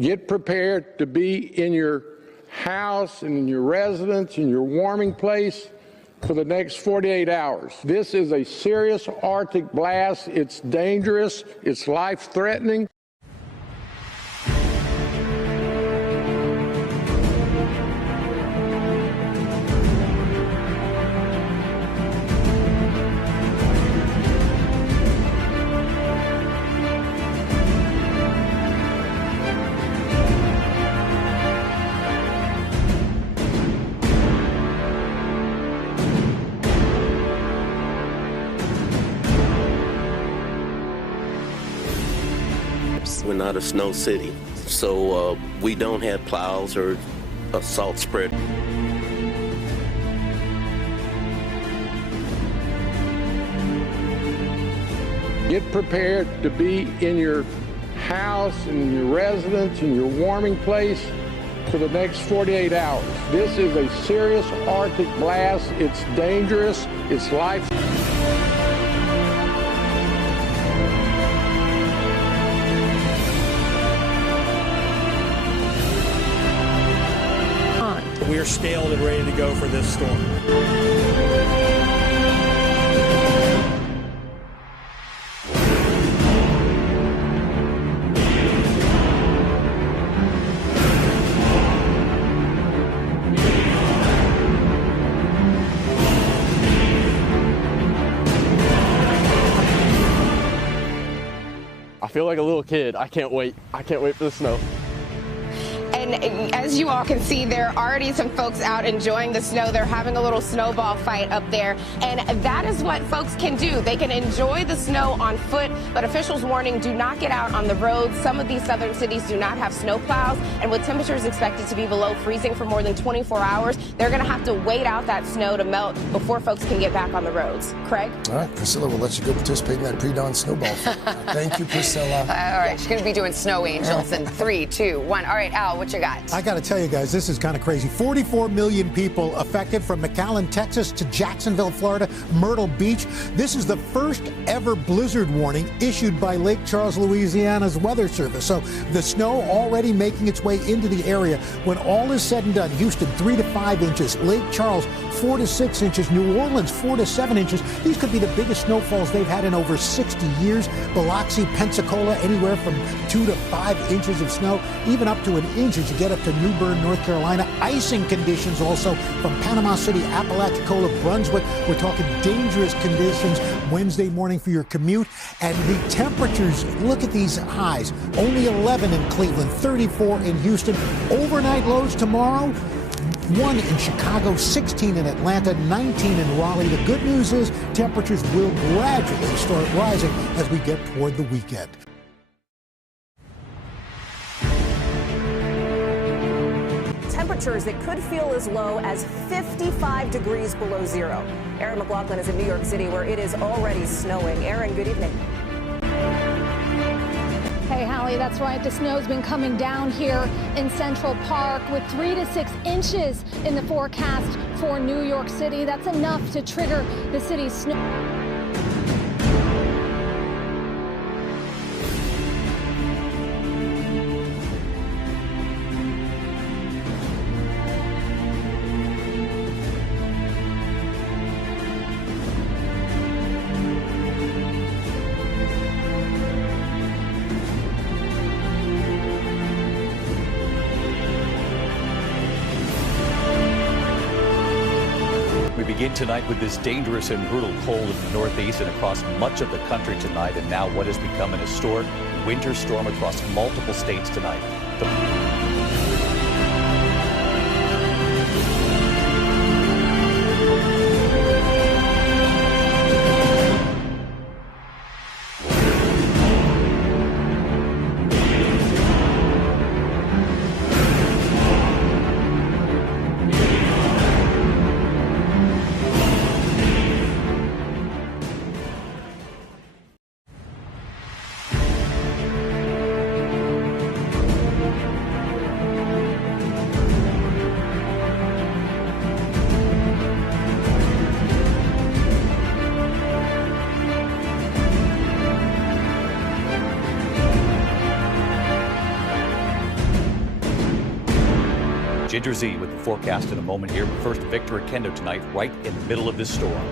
Get prepared to be in your house and in your residence, in your warming place for the next 48 hours. This is a serious Arctic blast. It's dangerous. It's life-threatening. We're not a snow city, so we don't have plows or a salt spread. Get prepared to be in your house and in your residence, in your warming place for the next 48 hours. This is a serious Arctic blast. It's dangerous. It's life. We are scaled and ready to go for this storm. I feel like a little kid. I can't wait. I can't wait for the snow. And as you all can see, there are already some folks out enjoying the snow. They're having a little snowball fight up there. And that is what folks can do. They can enjoy the snow on foot, but officials warning, do not get out on the roads. Some of these southern cities do not have snow plows. And with temperatures expected to be below freezing for more than 24 hours, they're going to have to wait out that snow to melt before folks can get back on the roads. Craig? All right, Priscilla, we'll let you go participate in that pre-dawn snowball fight. Thank you, Priscilla. All right, she's going to be doing snow angels in 3, 2, 1. All right, Al, what you got? I got to tell you guys, this is kind of crazy. 44 million people affected from McAllen, Texas to Jacksonville, Florida, Myrtle Beach. This is the first ever blizzard warning issued by Lake Charles, Louisiana's Weather Service. So the snow already making its way into the area. When all is said and done, Houston 3 to 5 inches, Lake Charles 4 to 6 inches, New Orleans 4 to 7 inches. These could be the biggest snowfalls they've had in over 60 years. Biloxi, Pensacola, anywhere from 2 to 5 inches of snow, even up to an inch as you get up to New Bern, North Carolina. Icing conditions also from Panama City, Apalachicola, Brunswick. We're talking dangerous conditions Wednesday morning for your commute. And the temperatures, look at these highs. Only 11 in Cleveland, 34 in Houston. Overnight lows tomorrow, 1 in Chicago, 16 in Atlanta, 19 in Raleigh. The good news is temperatures will gradually start rising as we get toward the weekend. Temperatures that could feel as low as 55 degrees below zero. Aaron McLaughlin is in New York City, where it is already snowing. Aaron, good evening. Hey, Hallie, that's right. The snow's been coming down here in Central Park with 3 to 6 inches in the forecast for New York City. That's enough to trigger the city's snow. We begin tonight with this dangerous and brutal cold in the northeast and across much of the country tonight, and now what has become an historic winter storm across multiple states tonight. Ginger Z with the forecast in a moment here. But first, Victor Akendo tonight, right in the middle of this storm.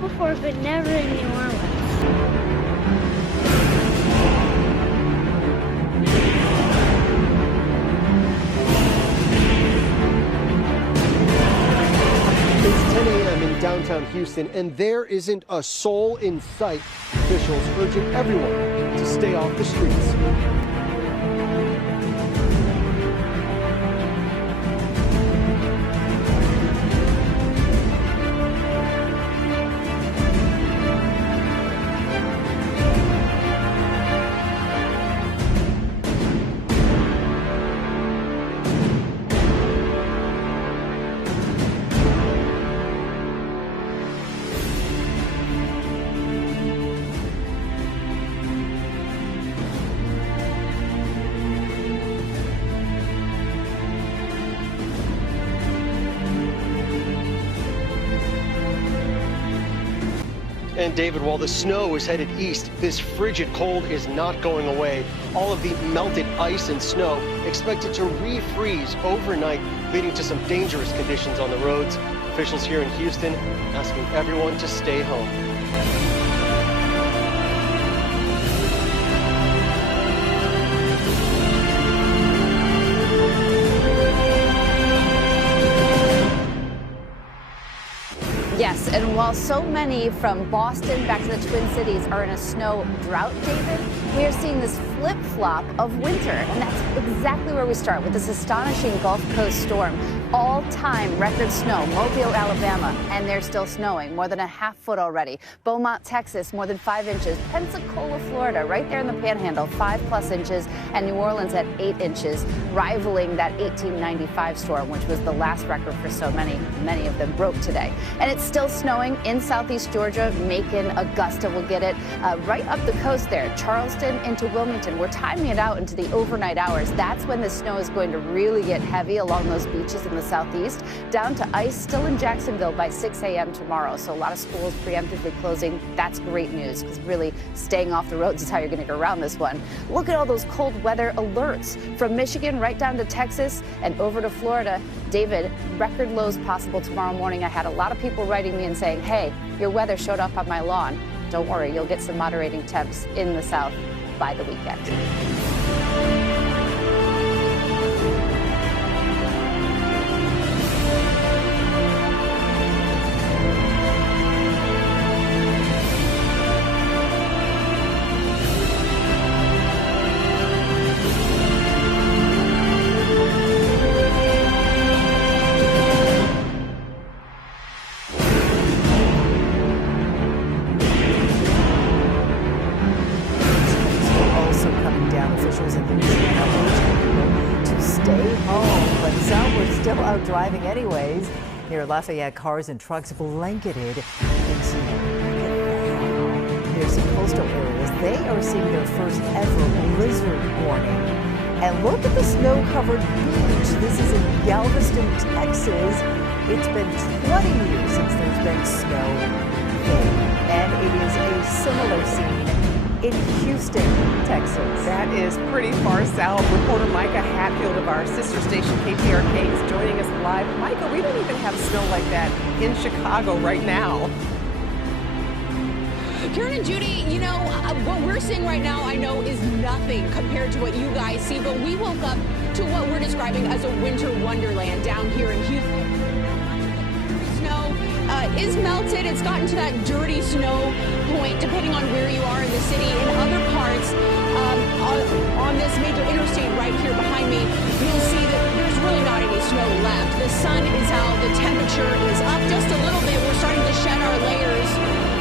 Before, but never in New Orleans. It's 10 a.m. in downtown Houston, and there isn't a soul in sight. Officials urging everyone to stay off the streets. And David, while the snow is headed east, this frigid cold is not going away. All of the melted ice and snow expected to refreeze overnight, leading to some dangerous conditions on the roads. Officials here in Houston asking everyone to stay home. Yes, and while so many from Boston back to the Twin Cities are in a snow drought, David, we are seeing this flip-flop of winter. And that's exactly where we start with this astonishing Gulf Coast storm. All-time record snow, Mobile, Alabama, and they're still snowing, more than a half foot already. Beaumont, Texas, more than 5 inches. Pensacola, Florida, right there in the Panhandle, 5+ inches, and New Orleans at 8 inches, rivaling that 1895 storm, which was the last record for so many. Many of them broke today. And it's still snowing in southeast Georgia. Macon, Augusta will get it right up the coast there. Charleston into Wilmington. We're timing it out into the overnight hours. That's when the snow is going to really get heavy along those beaches in the southeast. Down to ice still in Jacksonville by 6 a.m. tomorrow. So a lot of schools preemptively closing. That's great news, because really staying off the roads is how you're going to get around this one. Look at all those cold weather alerts from Michigan right down to Texas and over to Florida. David, record lows possible tomorrow morning. I had a lot of people writing me and saying, hey, your weather showed up on my lawn. Don't worry, you'll get some moderating temps in the south by the weekend. Driving anyways. Near Lafayette, cars and trucks blanketed in snow. Near some coastal areas, they are seeing their first ever blizzard warning. And look at the snow-covered beach. This is in Galveston, Texas. It's been 20 years since there's been snow there. And it is a similar scene in Houston, Texas. That is pretty far south. Reporter Micah Hatfield of our sister station KPRK is joining us live. Micah, we don't even have snow like that in Chicago right now. Karen and Judy, you know, what we're seeing right now, I know, is nothing compared to what you guys see, but we woke up to what we're describing as a winter wonderland down here in Houston. Snow is melted. It's gotten to that dirty snow point, depending on where you are in the city. In other parts, on this major interstate right here behind me, temperature is up just a little bit. We're starting to shed our layers,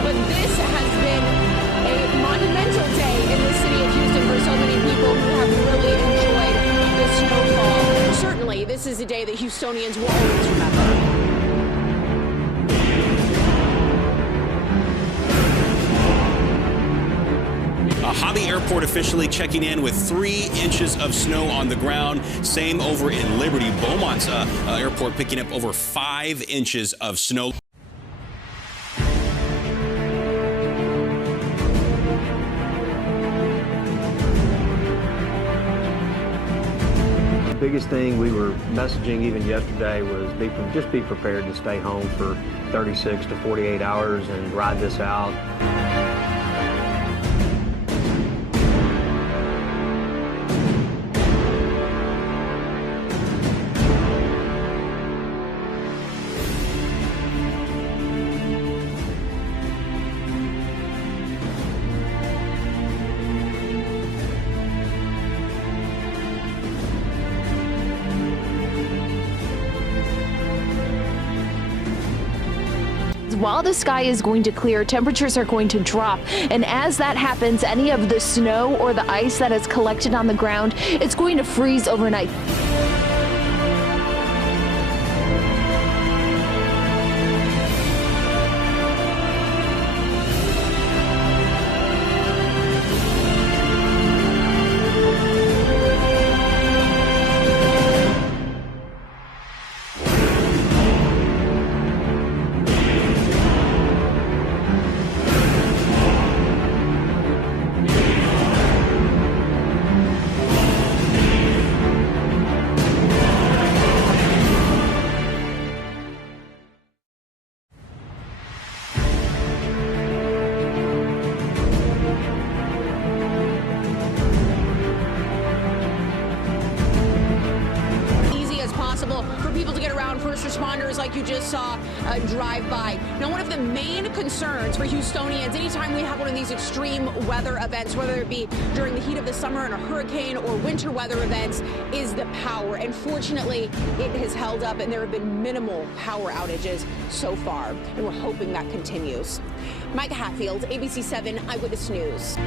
but this has been a monumental day in the city of Houston for so many people who have really enjoyed the snowfall. Certainly, this is a day that Houstonians will always remember. Hobby Airport officially checking in with 3 inches of snow on the ground. Same over in Liberty. Beaumont's airport picking up over 5 inches of snow. The biggest thing we were messaging even yesterday was just be prepared to stay home for 36 to 48 hours and ride this out. While the sky is going to clear, temperatures are going to drop. And as that happens, any of the snow or the ice that is collected on the ground, it's going to freeze overnight. For people to get around, first responders like you just saw drive by. Now, one of the main concerns for Houstonians anytime we have one of these extreme weather events, whether it be during the heat of the summer in a hurricane or winter weather events, is the power. And fortunately, it has held up and there have been minimal power outages so far. And we're hoping that continues. Micah Hatfield, ABC 7 Eyewitness News.